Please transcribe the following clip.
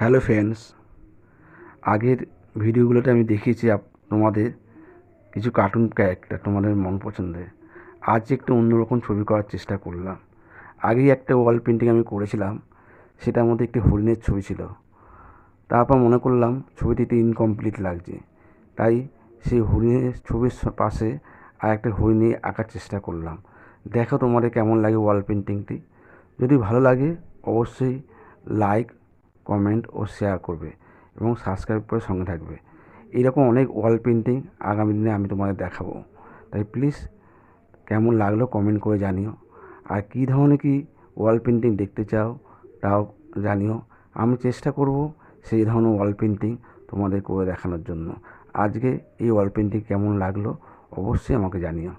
Hello friends, আগের ভিডিওগুলোতে আমি দেখিয়েছি তোমাদের কিছু কার্টুন ক্যারেক্টার তোমাদের মন পছন্দের। আজ একটু অন্যরকম ছবি করার চেষ্টা করলাম। আগেই একটা ওয়াল পেন্টিং আমি করেছিলাম, সেটার মধ্যে একটি হরিণের ছবি ছিল। তারপর মনে করলাম ছবিটিতে ইনকমপ্লিট লাগছে, তাই সেই হরিণের ছবির পাশে আর একটা হরিণী আঁকার চেষ্টা করলাম। দেখো তোমাদের কেমন লাগে ওয়াল পেন্টিংটি। যদি ভালো লাগে অবশ্যই লাইক, কমেন্ট ও শেয়ার করবে এবং সাবস্ক্রাইব করে সঙ্গে থাকবে। এইরকম অনেক ওয়াল পেন্টিং আগামী দিনে আমি তোমাদের দেখাবো, তাই প্লিজ কেমন লাগলো কমেন্ট করে জানিও। আর কী ধরনের কি ওয়াল পেন্টিং দেখতে চাও তাও জানিও। আমি চেষ্টা করব সেই ধরনের ওয়াল পেন্টিং তোমাদের করে দেখানোর জন্য। আজকে এই ওয়াল পেন্টিং কেমন লাগলো অবশ্যই আমাকে জানিও।